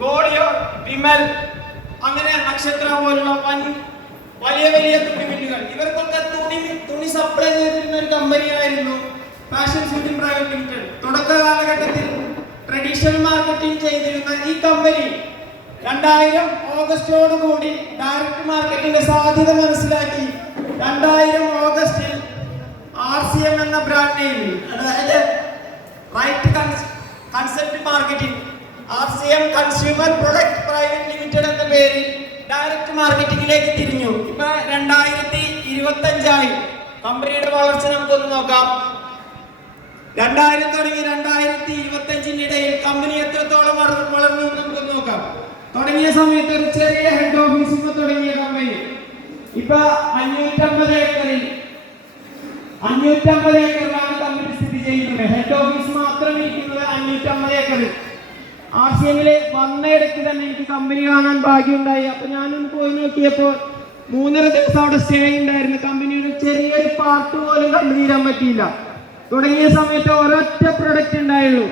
Gaudio Vimal അങ്ങനെ നക്ഷത്ര പോലുള്ള വൻ വലിയ വലിയ തുണി മില്ലുകൾ ഇവർക്കൊക്കെ തുണി തുണി സപ്ലൈ ചെയ്തിരുന്ന ഒരു കമ്പനിയായിരുന്നു ഫാഷൻ ഷൂട്ടിംഗ് പ്രൈവറ്റ് ലിമിറ്റഡ് തുടക്ക കാലഘട്ടത്തിൽ ട്രഡീഷണൽ മാർക്കറ്റിംഗ് ചെയ്തിരുന്ന ഈ കമ്പനി രണ്ടായിരം ഓഗസ്റ്റോട് കൂടി ഡയറക്ട് മാർക്കറ്റിന്റെ സാധ്യത മനസ്സിലാക്കി. രണ്ടായിരം ഓഗസ്റ്റിൽ ആർ സി എം എന്ന ബ്രാൻഡ് അതായത് right concept marketing R C M consumer product private limited എന്ന പേരിൽ ഡയറക്റ്റ് മാർക്കറ്റിംഗിലേക്ക് തിരിഞ്ഞു. ഇപ്പൊ രണ്ടായിരത്തി ഇരുപത്തി അഞ്ചായി കമ്പനിയുടെ വളർച്ച നമുക്കൊന്ന് നോക്കാം. രണ്ടായിരം തുടങ്ങി രണ്ടായിരത്തി ഇരുപത്തി അഞ്ചിന്റെ ഇടയിൽ കമ്പനി എത്രത്തോളം വളർന്നു നമുക്കൊന്ന് നോക്കാം. തുടങ്ങിയ സമയത്ത് ഒരു ചെറിയ ഹെഡ് ഓഫീസിൽ തുടങ്ങിയ കമ്പനി ഇപ്പൊ അഞ്ഞൂറ്റമ്പത് ഏക്കറിൽ അഞ്ഞൂറ്റമ്പത് ഏക്കറിലാണ് കമ്പനി സ്ഥിതി ചെയ്യുന്നത്. ഹെഡ് ഓഫീസ് മാത്രം ഇരിക്കുന്നത് അഞ്ഞൂറ്റമ്പത് ഏക്കറിൽ. ആർ സി വന്നയിടയ്ക്ക് തന്നെ എനിക്ക് കമ്പനി കാണാൻ ഭാഗ്യമുണ്ടായി. അപ്പൊ ഞാനൊന്ന് പോയി നോക്കിയപ്പോൾ മൂന്നര ദിവസം അവിടെ സ്റ്റേ ഉണ്ടായിരുന്നു. കമ്പനിയുടെ ചെറിയൊരു പാർട്ട് പോലും കണ്ടുതീരാൻ പറ്റിയില്ല. തുടങ്ങിയ സമയത്ത് ഒരൊറ്റ പ്രൊഡക്റ്റ് ഉണ്ടായുള്ളൂ.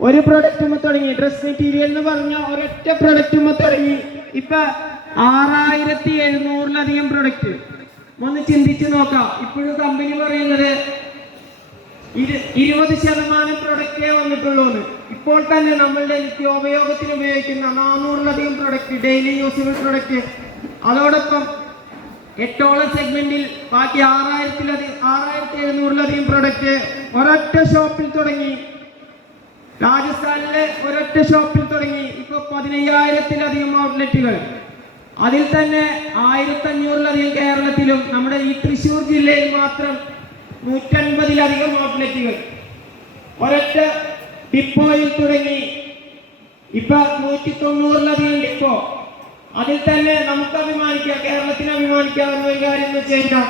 ഒരു പ്രൊഡക്റ്റുമ്മ തുടങ്ങി. ഡ്രസ് മെറ്റീരിയൽ എന്ന് പറഞ്ഞ ഒരൊറ്റ പ്രൊഡക്റ്റുമ്മ തുടങ്ങി. ഇപ്പൊ ആറായിരത്തി എഴുന്നൂറിലധികം പ്രൊഡക്റ്റ് ഒന്ന് ചിന്തിച്ചു നോക്കാം. ഇപ്പോഴും കമ്പനി പറയുന്നത് ഇരുപത് ശതമാനം പ്രൊഡക്റ്റേ വന്നിട്ടുള്ളൂ. ഇപ്പോൾ തന്നെ നമ്മളുടെ നിത്യോപയോഗത്തിന് ഉപയോഗിക്കുന്ന നാനൂറിലധികം പ്രൊഡക്റ്റ് ഡെയിലി യൂസബിൾ പ്രൊഡക്റ്റ് അതോടൊപ്പം എട്ടോളം സെഗ്മെന്റിൽ ബാക്കി ആറായിരത്തിലധികം ആറായിരത്തി എഴുന്നൂറിലധികം പ്രൊഡക്റ്റ് ഒരൊറ്റ ഷോപ്പിൽ തുടങ്ങി. രാജസ്ഥാനിലെ ഒരൊറ്റ ഷോപ്പിൽ തുടങ്ങി. ഇപ്പൊ പതിനയ്യായിരത്തിലധികം ഔട്ട്ലെറ്റുകൾ അതിൽ തന്നെ ആയിരത്തി അഞ്ഞൂറിലധികം കേരളത്തിലും നമ്മുടെ ഈ തൃശ്ശൂർ ജില്ലയിൽ മാത്രം നൂറ്റൻപതിലധികം ഔട്ട്ലെറ്റുകൾ ഒരൊറ്റ ഡിപ്പോയിൽ തുടങ്ങി. ഇപ്പൊ നൂറ്റി തൊണ്ണൂറിലധികം ഡിപ്പോ അതിൽ തന്നെ നമുക്ക് അഭിമാനിക്കാം കേരളത്തിന് അഭിമാനിക്കാവുന്ന ഒരു കാര്യം എന്ന് വെച്ച് കഴിഞ്ഞാൽ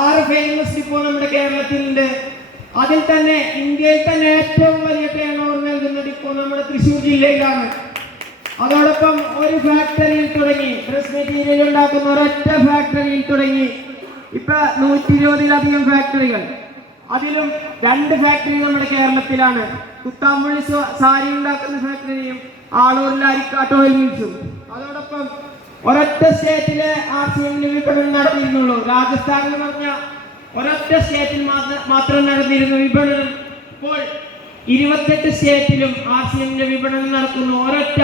ആറ് ഫേമസ് ഡിപ്പോ നമ്മുടെ കേരളത്തിലുണ്ട്. അതിൽ തന്നെ ഇന്ത്യയിൽ തന്നെ ഏറ്റവും വലിയ ടേൺ ഓവർ നൽകുന്ന ഡിപ്പോ നമ്മുടെ തൃശ്ശൂർ ജില്ലയിലാണ്. അതോടൊപ്പം ഒരു ഫാക്ടറിയിൽ തുടങ്ങി. ഡ്രസ് മെറ്റീരിയൽ ഉണ്ടാക്കുന്ന ഒരൊറ്റ ഫാക്ടറിയിൽ തുടങ്ങി. ഇപ്പൊ നൂറ്റി ഇരുപതിലധികം ഫാക്ടറികൾ അതിലും രണ്ട് ഫാക്ടറികൾ നമ്മുടെ കേരളത്തിലാണ്. കുത്താമ്പള്ളി സാരി ഉണ്ടാക്കുന്ന ഫാക്ടറിയും ആളൂരിലെ അരിക്കാട്ട് ഓയിൽ മിൽസും അതോടൊപ്പം ഒരൊറ്റ സ്റ്റേറ്റിലെ ആർ സി എം വിപണനം നടന്നിരുന്നുള്ളൂ. രാജസ്ഥാൻ എന്ന് പറഞ്ഞ ഒരൊറ്റ സ്റ്റേറ്റിൽ മാത്രം നടന്നിരുന്നു വിപണനം. ഇപ്പോൾ ഇരുപത്തെട്ട് സ്റ്റേറ്റിലും ആർ സി എമ്മിന്റെ വിപണനം നടക്കുന്നു. ഒരൊറ്റ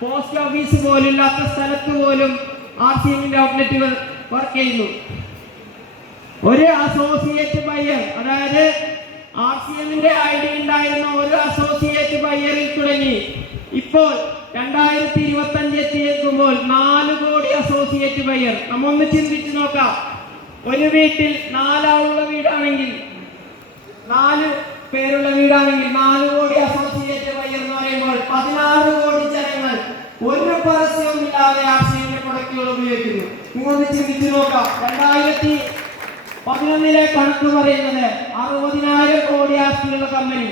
പോസ്റ്റ് ഓഫീസ് പോലില്ലാത്ത സ്ഥലത്ത് പോലും ആർ സി എമ്മിന്റെ ഔട്ട്ലെറ്റുകൾ വർക്ക് ചെയ്യുന്നു. ഒരു അസോസിയേറ്റ് ബയ്യർ അതായത് ആർ സി എമ്മിന്റെ ഐ ഡി ഉണ്ടായിരുന്ന ഒരു അസോസിയേറ്റ് ബയ്യറിൽ തുടങ്ങി. ഇപ്പോൾ രണ്ടായിരത്തി ഇരുപത്തി അഞ്ച് എത്തിയേക്കുമ്പോൾ നാല് കോടി അസോസിയേറ്റ് ബയ്യർ നമ്മൊന്ന് ചിന്തിച്ചു നോക്കാം. ഒരു വീട്ടിൽ നാലാളുള്ള വീടാണെങ്കിൽ നാല് പേരുള്ള വീടാണെങ്കിൽ നാല് കോടി അസോസിയേറ്റ് ബയ്യർ എന്ന് പറയുമ്പോൾ പതിനാറ് കോടി ജനങ്ങൾ ഒരു പരസ്യവും ഇല്ലാതെ ആർ സി എമ്മിന്റെ പ്രൊഡക്റ്റുകൾ ഉപയോഗിക്കുന്നു. നിങ്ങളൊന്ന് ചിന്തിച്ചു നോക്കാം. രണ്ടായിരത്തി പതിനൊന്നിലെ കണക്ക് പറയുന്നത് അറുപതിനായിരം കോടി ആസ്തിയുള്ള കമ്പനി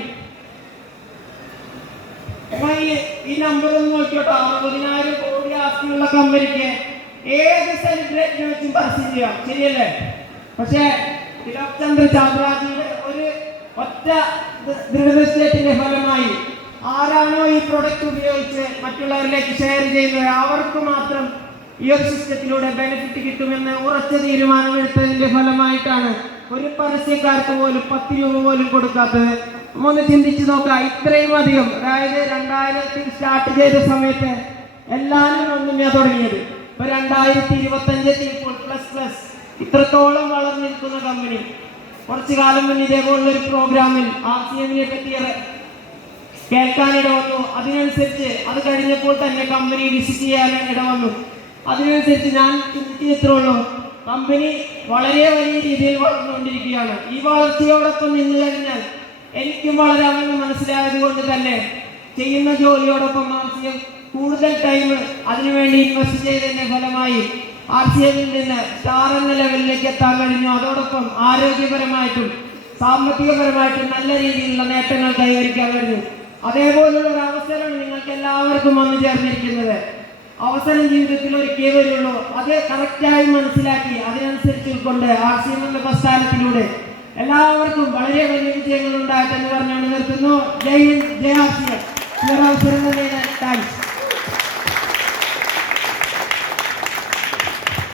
ഈ- നമ്പർ ഒന്ന് നോക്കിയോട്ടോ അറുപതിനായിരം കോടി ആസ്തിയുള്ള കമ്പനിക്ക് ഏത് സെലിബ്രേറ്റ് വെച്ചും പരസ്യം ചെയ്യാം. ശരിയല്ലേ? പക്ഷേ തിലക് ചന്ദ്ര ചാദ്രാജിയുടെ ഒരു ഒറ്റ ദൃഢനിശ്ചയത്തിന്റെ ഫലമായി ആരാണോ ഈ പ്രൊഡക്റ്റ് ഉപയോഗിച്ച് മറ്റുള്ളവരിലേക്ക് ഷെയർ ചെയ്യുന്നത്? അവർക്ക് മാത്രം ഈ ഒരു സിസ്റ്റത്തിലൂടെ ബെനിഫിറ്റ് കിട്ടുമെന്ന് ഉറച്ച തീരുമാനമെടുത്തതിന്റെ ഫലമായിട്ടാണ് ഒരു പരസ്യക്കാർക്ക് പോലും പത്ത് രൂപ പോലും കൊടുക്കാത്തത്. ഒന്ന് ചിന്തിച്ചു നോക്കാം ഇത്രയും അധികം അതായത് രണ്ടായിരത്തിൽ സ്റ്റാർട്ട് ചെയ്ത സമയത്ത് എല്ലാവരും ഒന്നുമേ തുടങ്ങിയത്. ഇപ്പൊ രണ്ടായിരത്തി ഇരുപത്തി ഇപ്പോൾ പ്ലസ് പ്ലസ് ഇത്രത്തോളം വളർന്നിരിക്കുന്ന കമ്പനി കുറച്ചു കാലം മുന്നേ ഇതേപോലുള്ള ഒരു പ്രോഗ്രാമിൽ ആർ സി എമ്മിനെ പറ്റി കേൾക്കാനിട വന്നു അതിനനുസരിച്ച് അത് കഴിഞ്ഞപ്പോൾ തന്നെ കമ്പനി വിസിറ്റ് ചെയ്യാൻ ഇട വന്നു അതിനനുസരിച്ച് ഞാൻ ചിന്തിച്ചത് ഇത്രേ കമ്പനി വളരെ വലിയ രീതിയിൽ വളർന്നുകൊണ്ടിരിക്കുകയാണ്. ഈ വളർച്ചയോടൊപ്പം നിന്ന് കഴിഞ്ഞാൽ എനിക്കും വളരാമെന്ന് മനസ്സിലായത് കൊണ്ട് തന്നെ ചെയ്യുന്ന ജോലിയോടൊപ്പം എം കൂടുതൽ ടൈം അതിനുവേണ്ടി ഇൻവെസ്റ്റ് ചെയ്തതിന്റെ ഫലമായി ആർ സി എമ്മിൽ നിന്ന് സ്റ്റാർ എന്ന ലെവലിലേക്ക് എത്താൻ കഴിഞ്ഞു. അതോടൊപ്പം ആരോഗ്യപരമായിട്ടും സാമ്പത്തികപരമായിട്ടും നല്ല രീതിയിലുള്ള നേട്ടങ്ങൾ കൈവരിക്കാൻ കഴിഞ്ഞു. അതേപോലുള്ള ഒരു അവസരം നിങ്ങൾക്ക് എല്ലാവർക്കും വന്നു ചേർന്നിരിക്കുന്നത്. അവസരം ജീവിതത്തിൽ ഒരിക്കേ വരുള്ളൂ. അത് കറക്റ്റായി മനസ്സിലാക്കി അതിനനുസരിച്ച് ഉൾക്കൊണ്ട് എം എന്ന പ്രസ്ഥാനത്തിലൂടെ എല്ലാവർക്കും വളരെ വലിയ വിജയങ്ങൾ ഉണ്ടായിട്ടെന്ന് പറഞ്ഞുകൊണ്ട് നിർത്തുന്നു. ജയ് ഹിന്ദ് ജയ ഒരു അവസരം തന്നെയാണ്.